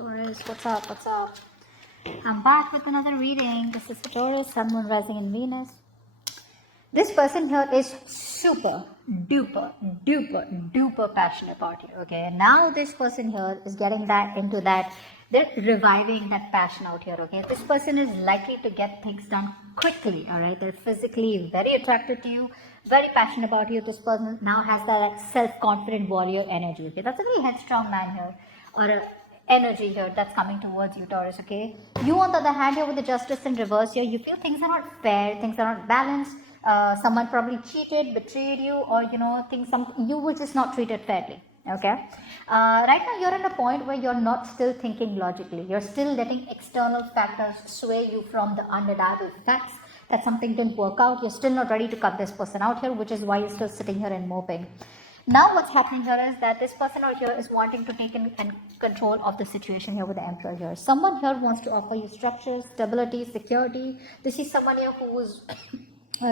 Taurus, what's up? What's up? I'm back with another reading. This is the Taurus, Sun, Moon, Rising, and Venus. This person here is super duper passionate about you. Okay, now this person here is getting that into that. They're reviving that passion out here. Okay, this person is likely to get things done quickly. All right, they're physically very attracted to you, very passionate about you. This person now has that like self-confident warrior energy. Okay, that's a very headstrong man here, or a energy here that's coming towards you, Taurus. Okay, you on the other hand here with the Justice in reverse here, you feel things are not fair, things are not balanced. Someone probably cheated, betrayed you, or you were just not treated fairly. Okay, right now you're at a point where you're not still thinking logically. You're still letting external factors sway you from the undeniable facts that something didn't work out. You're still not ready to cut this person out here, which is why you're still sitting here and moping. Now what's happening here is that this person out here is wanting to take in control of the situation here with the Emperor here. Someone here wants to offer you structure, stability, security. This is someone here who is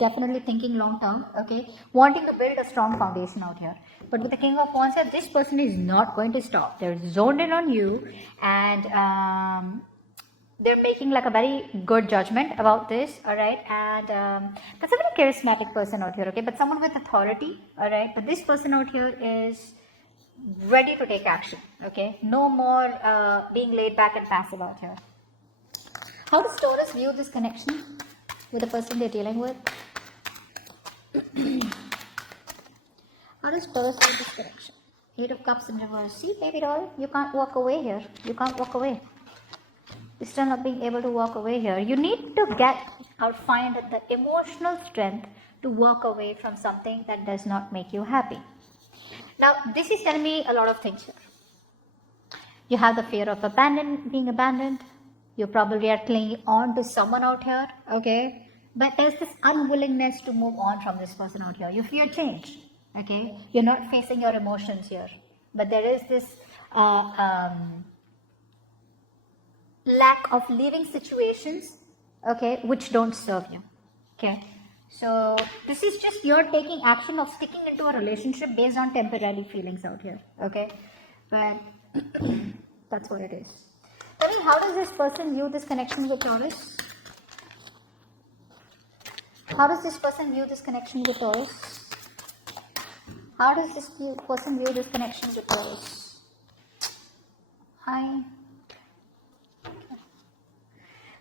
definitely thinking long term, okay, wanting to build a strong foundation out here. But with the King of Wands here, this person is not going to stop. They're zoned in on you, and they're making like a very good judgment about this, all right, and that's a very charismatic person out here, okay, but someone with authority, all right, but this person out here is ready to take action, okay, no more being laid back and passive out here. How does Taurus view this connection with the person they're dealing with? How does Taurus view this connection? Eight of Cups in reverse. See, baby doll, you can't walk away here. You can't walk away. You're still not being able to walk away here. You need to get or find the emotional strength to walk away from something that does not make you happy. Now, this is telling me a lot of things here. You have the fear of being abandoned. You probably are clinging on to someone out here, okay? But there's this unwillingness to move on from this person out here. You fear change, okay? You're not facing your emotions here. But there is this lack of leaving situations, okay, which don't serve you, okay? So this is just you're taking action of sticking into a relationship based on temporary feelings out here, okay? But that's what it is. Tell me, how does this person view this connection with Taurus? How does this person view this connection with Taurus? How does this person view this connection with Taurus? Hi.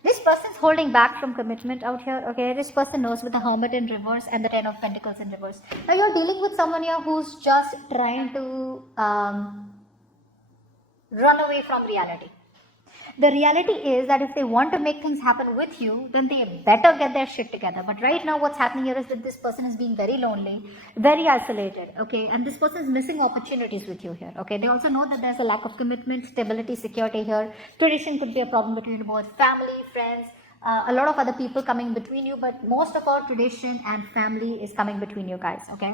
This person's holding back from commitment out here, okay? This person knows with the Hermit in reverse and the Ten of Pentacles in reverse. Now you're dealing with someone here who's just trying to run away from reality. The reality is that if they want to make things happen with you, then they better get their shit together. But right now what's happening here is that this person is being very lonely, very isolated, okay? And this person is missing opportunities with you here, okay? They also know that there's a lack of commitment, stability, security here. Tradition could be a problem between both family, friends, a lot of other people coming between you, but most of our tradition and family is coming between you guys, okay?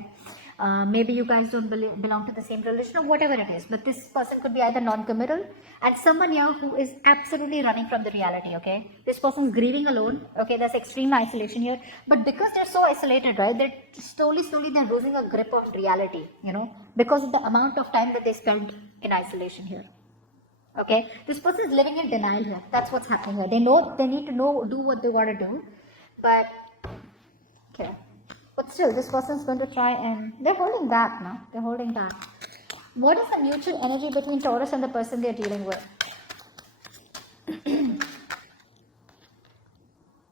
Maybe you guys don't belong to the same religion or whatever it is, but this person could be either non-committal and someone here who is absolutely running from the reality, okay? This person is grieving alone, okay? There's extreme isolation here, but because they're so isolated, right, they're slowly they're losing a grip on reality, you know, because of the amount of time that they spend in isolation here. Okay, this person is living in denial here. That's what's happening here. They know they need to do what they want to do, but okay. But still, this person is going to try, and they're holding back now. They're holding back. What is the mutual energy between Taurus and the person they're dealing with?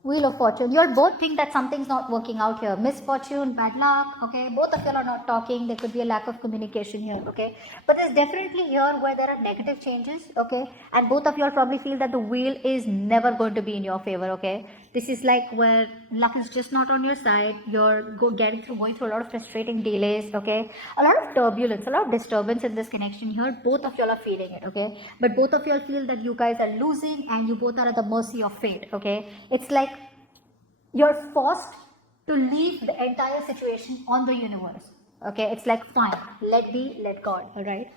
Wheel of Fortune. You all both think that something's not working out here. Misfortune, bad luck, okay? Both of you are not talking. There could be a lack of communication here, okay? But there's definitely here where there are negative changes, okay? And both of you all probably feel that the wheel is never going to be in your favor, okay? This is like where luck is just not on your side. You're going through a lot of frustrating delays, okay? A lot of turbulence, a lot of disturbance in this connection here. Both of you all are feeling it, okay? But both of you all feel that you guys are losing and you both are at the mercy of fate, okay? It's like you're forced to leave the entire situation on the universe, okay? It's like, fine, let be, let God, all right?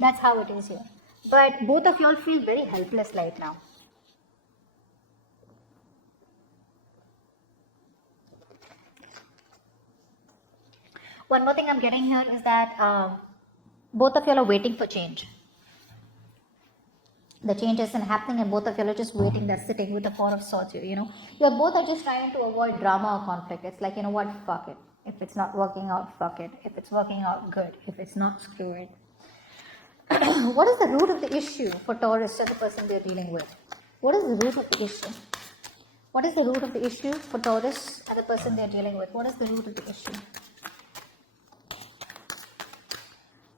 That's how it is here. But both of you all feel very helpless right now. One more thing I'm getting here is that both of you all are waiting for change. The change isn't happening and both of you are just waiting there sitting with the Four of Swords here, you're both are just trying to avoid drama or conflict. It's like, what, fuck it. If it's not working out, fuck it. If it's working out, good. If it's not, screw it. What is the root of the issue for Taurus and the person they're dealing with? What is the root of the issue? What is the root of the issue for Taurus and the person they're dealing with? What is the root of the issue?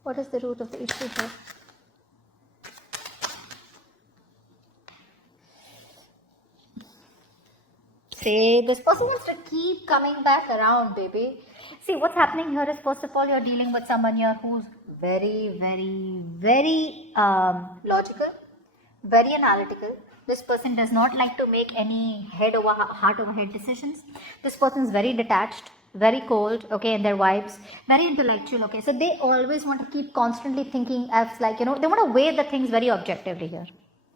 What is the root of the issue here? See, this person wants to keep coming back around, baby. See, what's happening here is, first of all, you're dealing with someone here who's very, very, very logical, very analytical. This person does not like to make any head over heart over head decisions. This person is very detached, very cold, okay, in their vibes, very intellectual, okay. So they always want to keep constantly thinking as like, they want to weigh the things very objectively here.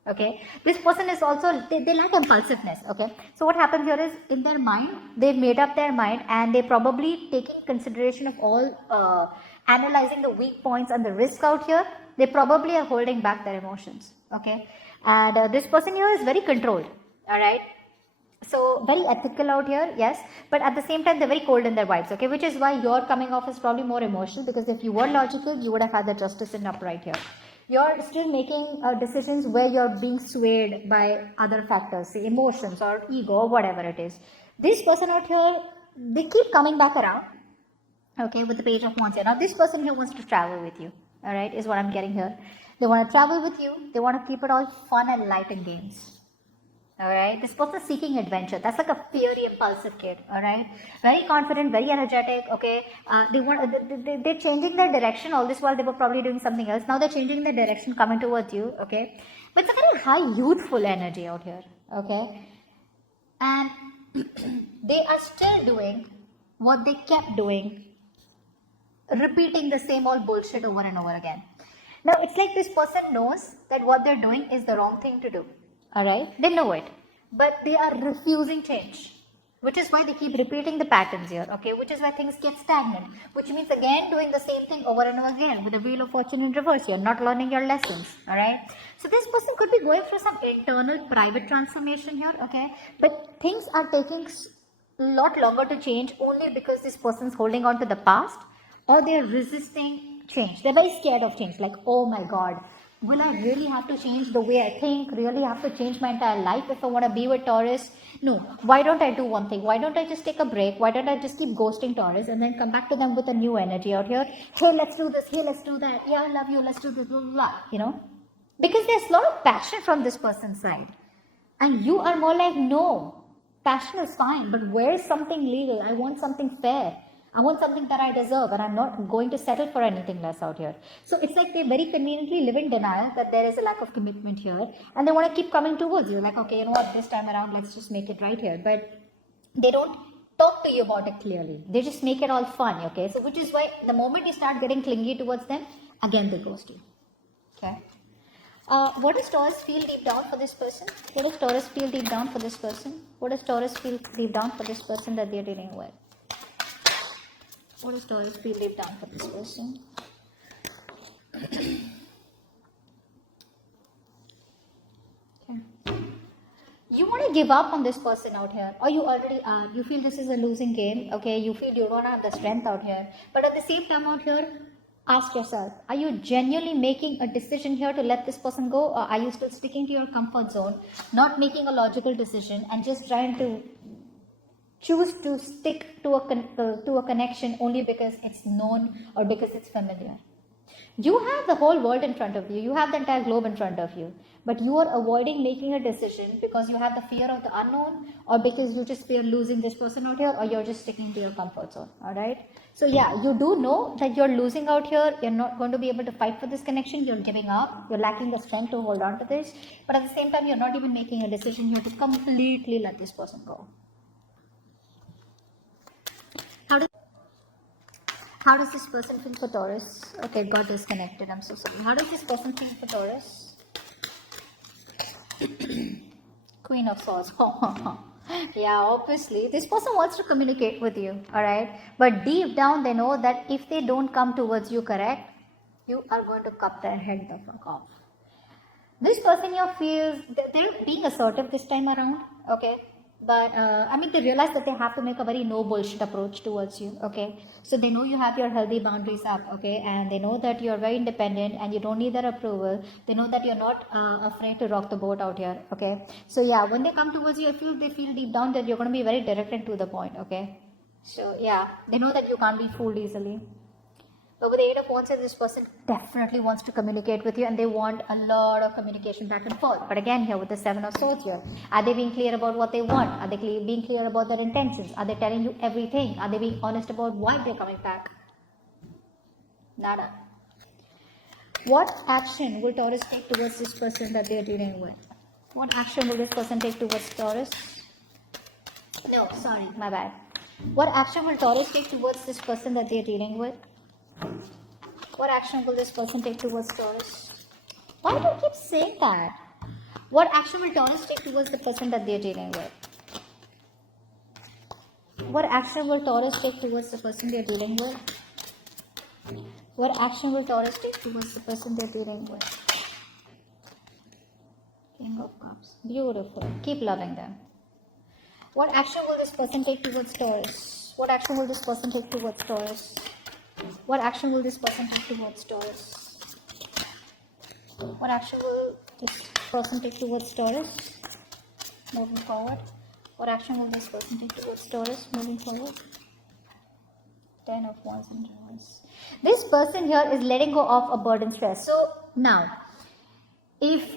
Okay, this person is also, they lack impulsiveness. Okay, so what happens here is, in their mind, they've made up their mind and they probably taking consideration of all, analyzing the weak points and the risk out here. They probably are holding back their emotions. Okay, and this person here is very controlled. All right, so very ethical out here, yes, but at the same time they're very cold in their vibes. Okay, which is why your coming off is probably more emotional, because if you were logical, you would have had the justice in upright here. You're still making decisions where you're being swayed by other factors, say emotions or ego or whatever it is. This person out here, they keep coming back around, okay, with the Page of Wands here. Now, this person here wants to travel with you, all right, is what I'm getting here. They want to travel with you. They want to keep it all fun and light and games. All right, this person is seeking adventure. That's like a fiery, impulsive kid. All right, very confident, very energetic. Okay, they're changing their direction. All this while they were probably doing something else. Now they're changing their direction, coming towards you. Okay, but it's a very high youthful energy out here. Okay, and they are still doing what they kept doing, repeating the same old bullshit over and over again. Now it's like this person knows that what they're doing is the wrong thing to do. Alright, they know it, but they are refusing change, which is why they keep repeating the patterns here, okay, which is why things get stagnant, which means again doing the same thing over and over again with the Wheel of Fortune in reverse here, not learning your lessons, alright. So this person could be going through some internal private transformation here, okay, but things are taking a lot longer to change only because this person is holding on to the past, or they're resisting change. They're very scared of change, like, oh my god, will I really have to change the way I think? Really have to change my entire life if I want to be with Taurus? No. Why don't I do one thing? Why don't I just take a break? Why don't I just keep ghosting Taurus and then come back to them with a new energy out here? Hey, let's do this. Hey, let's do that. Yeah, I love you. Let's do this. Blah, blah, blah. Because there's a lot of passion from this person's side. And you are more like, no, passion is fine, but where is something legal? I want something fair. I want something that I deserve, and I'm not going to settle for anything less out here. So it's like they very conveniently live in denial that there is a lack of commitment here, and they want to keep coming towards you. Like, okay, you know what, this time around, let's just make it right here. But they don't talk to you about it clearly. They just make it all fun, okay? So which is why the moment you start getting clingy towards them, again they ghost you, okay? What does Taurus feel deep down for this person? What does Taurus feel deep down for this person? What does Taurus feel deep down for this person that they're dealing with? What does Taurus feel deep down for this person? Okay. You want to give up on this person out here, or you already are. You feel this is a losing game, okay? You feel you don't have the strength out here. But at the same time out here, ask yourself, are you genuinely making a decision here to let this person go, or are you still sticking to your comfort zone, not making a logical decision and just trying to choose to stick to a connection only because it's known or because it's familiar? You have the whole world in front of you. You have the entire globe in front of you. But you are avoiding making a decision because you have the fear of the unknown, or because you just fear losing this person out here, or you're just sticking to your comfort zone. Alright? So yeah, you do know that you're losing out here. You're not going to be able to fight for this connection. You're giving up. You're lacking the strength to hold on to this. But at the same time, you're not even making a decision here to completely let this person go. How does this person feel for Taurus? Okay, it got disconnected. I'm so sorry. How does this person feel for Taurus? Queen of Swords. Yeah, obviously, this person wants to communicate with you, alright? But deep down, they know that if they don't come towards you, correct, you are going to cut their head the fuck off. This person here feels they're being assertive this time around, okay? But I mean, they realize that they have to make a very no bullshit approach towards you, okay? So they know you have your healthy boundaries up, okay? And they know that you're very independent and you don't need their approval. They know that you're not afraid to rock the boat out here, okay? So yeah, when they come towards you, I feel they feel deep down that you're going to be very direct and to the point, okay? So yeah, they know that you can't be fooled easily. But with the Eight of Wands, this person definitely wants to communicate with you and they want a lot of communication back and forth. But again, here with the Seven of Swords here, are they being clear about what they want? Are they being clear about their intentions? Are they telling you everything? Are they being honest about why they're coming back? Nada. What action will Taurus take towards this person that they're dealing with? What action will this person take towards Taurus? No, sorry, my bad. What action will Taurus take towards this person that they're dealing with? What action will this person take towards Taurus? Why do you keep saying that? What action will Taurus take towards the person that they're dealing with? What action will Taurus take towards the person they're dealing with? What action will Taurus take towards the person they're dealing with? King of Cups. Beautiful. Keep loving them. What action will this person take towards Taurus? What action will this person take towards Taurus? What action will this person take towards Taurus? What action will this person take towards Taurus? Moving forward. What action will this person take towards Taurus? Moving forward. 10 of Wands and Wands. This person here is letting go of a burden stress. So now, if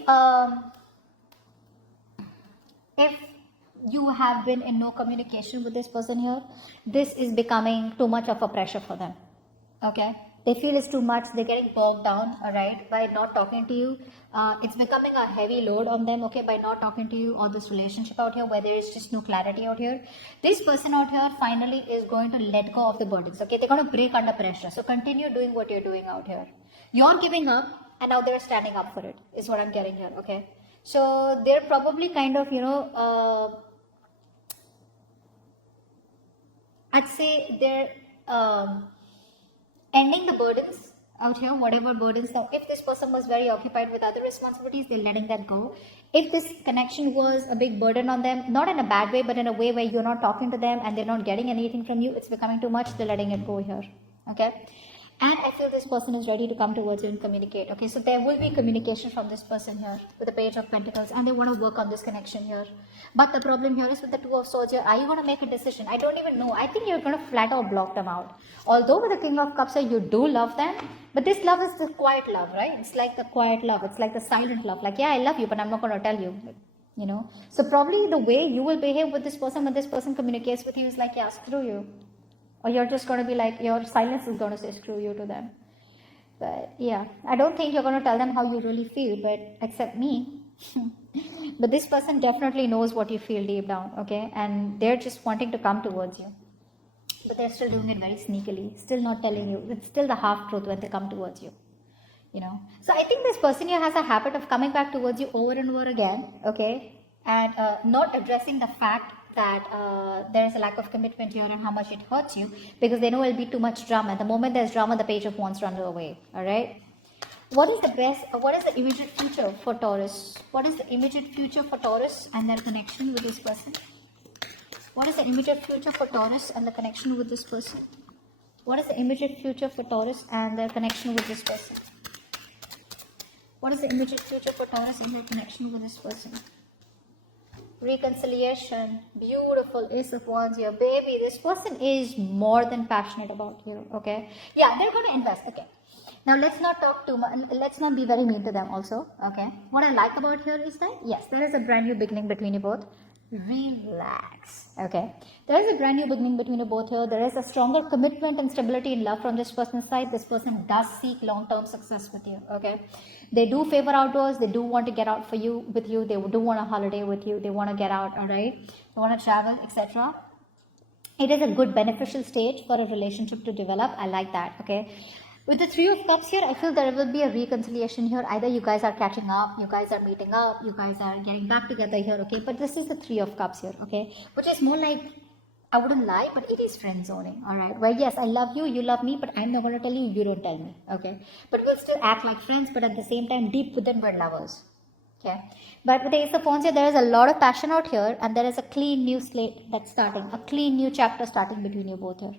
you have been in no communication with this person here, this is becoming too much of a pressure for them. Okay, they feel it's too much, they're getting bogged down, all right, by not talking to you. It's becoming a heavy load on them, okay, by not talking to you, or this relationship out here where there is just no clarity out here. This person out here finally is going to let go of the burdens, okay, they're going to break under pressure. So continue doing what you're doing out here. You're giving up and now they're standing up for it, is what I'm getting here, okay. So they're probably kind of, I'd say they're ending the burdens out here, whatever burdens. Now, if this person was very occupied with other responsibilities, they're letting that go. If this connection was a big burden on them, not in a bad way, but in a way where you're not talking to them and they're not getting anything from you, it's becoming too much, they're letting it go here. Okay. And I feel this person is ready to come towards you and communicate. Okay, so there will be communication from this person here with the Page of Pentacles, and they want to work on this connection here. But the problem here is with the Two of Swords here, are you going to make a decision? I don't even know. I think you're going to flat out block them out. Although with the King of Cups here, you do love them, but this love is the quiet love, right? It's like the quiet love. It's like the silent love. Like, yeah, I love you, but I'm not going to tell you. So probably the way you will behave with this person when this person communicates with you is like, yeah, screw you. Or you're just going to be like, your silence is going to say screw you to them. But yeah, I don't think you're going to tell them how you really feel, but except me. But this person definitely knows what you feel deep down, okay? And they're just wanting to come towards you. But they're still doing it very sneakily, still not telling you. It's still the half truth when they come towards you. So I think this person here has a habit of coming back towards you over and over again, okay? And not addressing the fact that there is a lack of commitment here and how much it hurts you, because they know it'll be too much drama. The moment there's drama, the Page of Wands runs away. All right. What is the immediate future for Taurus? What is the immediate future for Taurus and their connection with this person? What is the immediate future for Taurus and the connection with this person? What is the immediate future for Taurus and their connection with this person? What is the immediate future for Taurus and their connection with this person? Reconciliation. Beautiful. Ace of Wands here. Baby, this person is more than passionate about you. Okay. Yeah, they're going to invest. Okay. Now, let's not talk too much. Let's not be very mean to them also. Okay. What I like about here is that, yes, there is a brand new beginning between you both. Relax. Okay. There is a brand new beginning between you both here. There is a stronger commitment and stability in love from this person's side. This person does seek long-term success with you. Okay. They do favor outdoors. They do want to get out with you. They do want a holiday with you. They want to get out. All right. They want to travel, etc. It is a good beneficial stage for a relationship to develop. I like that. Okay. With the Three of Cups here, I feel there will be a reconciliation here. Either you guys are catching up, you guys are meeting up, you guys are getting back together here, okay? But this is the Three of Cups here, okay? Which is more like, I wouldn't lie, but it is friend zoning, all right? Where yes, I love you, you love me, but I'm not going to tell you, you don't tell me, okay? But we'll still act like friends, but at the same time, deep within, we're lovers, Okay, but with the Ace of Wands here, there is a lot of passion out here, and there is a clean new slate that's starting, a clean new chapter starting between you both here.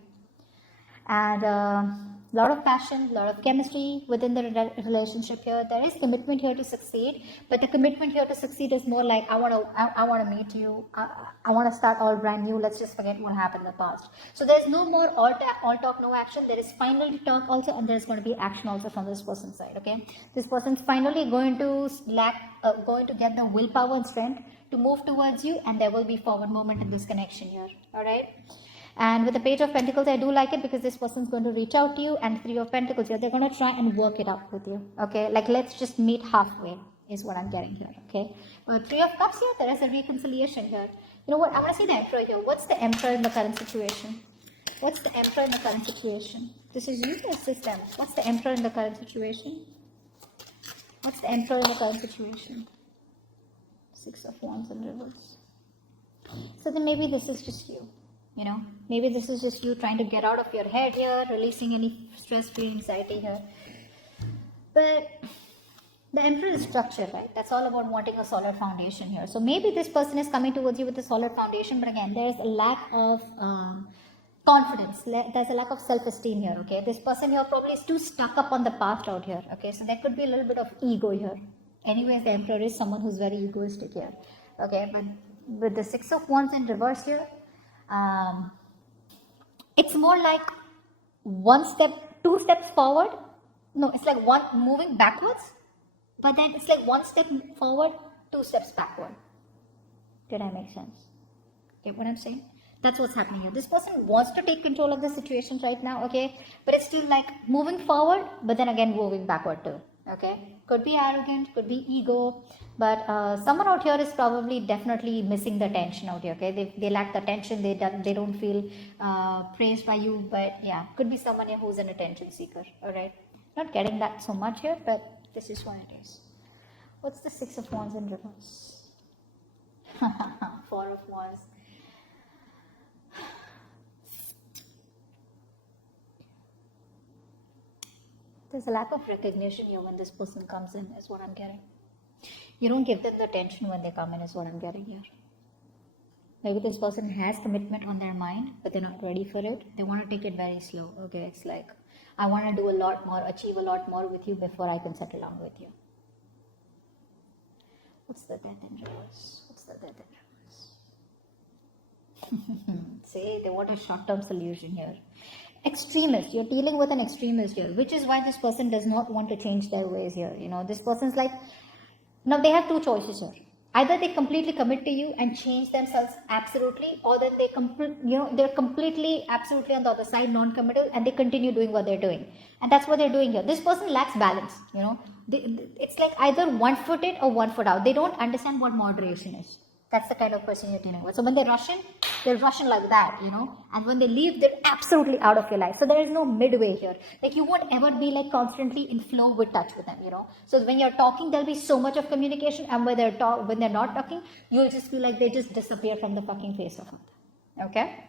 And a lot of passion, a lot of chemistry within the relationship here. There is commitment here to succeed, but the commitment here to succeed is more like I want to meet you. I want to start all brand new. Let's just forget what happened in the past. So there's no more all talk, no action. There is finally talk also, and there's going to be action also from this person's side. Okay, this person's finally going to get the willpower and strength to move towards you, and there will be forward movement in this connection here. All right. And with the Page of Pentacles, I do like it because this person's going to reach out to you, and Three of Pentacles here, they're going to try and work it out with you. Okay, like let's just meet halfway is what I'm getting here. Okay, with Three of Cups here, there is a reconciliation here. You know what? I want to see the Emperor here. What's the Emperor in the current situation? What's the Emperor in the current situation? This is you or system? What's the Emperor in the current situation? What's the Emperor in the current situation? Six of Wands in reverse. So then maybe this is just you. You know, maybe this is just you trying to get out of your head here, releasing any stress, fear, anxiety here. But the Emperor is structure, right? That's all about wanting a solid foundation here. So maybe this person is coming towards you with a solid foundation, but again, there is a lack of confidence. There's a lack of self-esteem here, okay? This person here probably is too stuck up on the past out here, okay? So there could be a little bit of ego here. Anyways, the Emperor is someone who's very egoistic here, okay? But with the Six of Wands in reverse here, it's more like two steps forward. No, it's like one moving backwards, but then it's like one step forward, two steps backward. Did I make sense? Get what I'm saying? That's what's happening here. This person wants to take control of the situation right now, okay? But it's still like moving forward, but then again moving backward too. Okay, could be arrogant, could be ego, but someone out here is probably definitely missing the attention out here. Okay, they lack the attention. They don't feel praised by you. But yeah, could be someone here who's an attention seeker. All right, not getting that so much here, but this is what it is. What's the Six of Wands in reverse? Four of Wands. There's a lack of recognition here when this person comes in, is what I'm getting. You don't give them the attention when they come in, is what I'm getting here. Maybe this person has commitment on their mind, but they're not ready for it. They want to take it very slow. Okay, it's like, I want to do a lot more, achieve a lot more with you before I can settle down with you. What's the Death in reverse? What's the Death in reverse? See, they want a short-term solution here. Extremist, you're dealing with an extremist here, which is why this person does not want to change their ways here. You know, this person's like, now they have two choices here. Either they completely commit to you and change themselves absolutely, or then they're completely absolutely on the other side, non-committal, and they continue doing what they're doing. And that's what they're doing here. This person lacks balance, you know. It's like either one foot in or one foot out. They don't understand what moderation is. That's the kind of person you're dealing with. So when they're Russian like that, you know. And when they leave, they're absolutely out of your life. So there is no midway here. Like you won't ever be like constantly in flow with touch with them, you know. So when you're talking, there'll be so much of communication. And when they're not talking, you'll just feel like they just disappear from the fucking face of earth. Okay?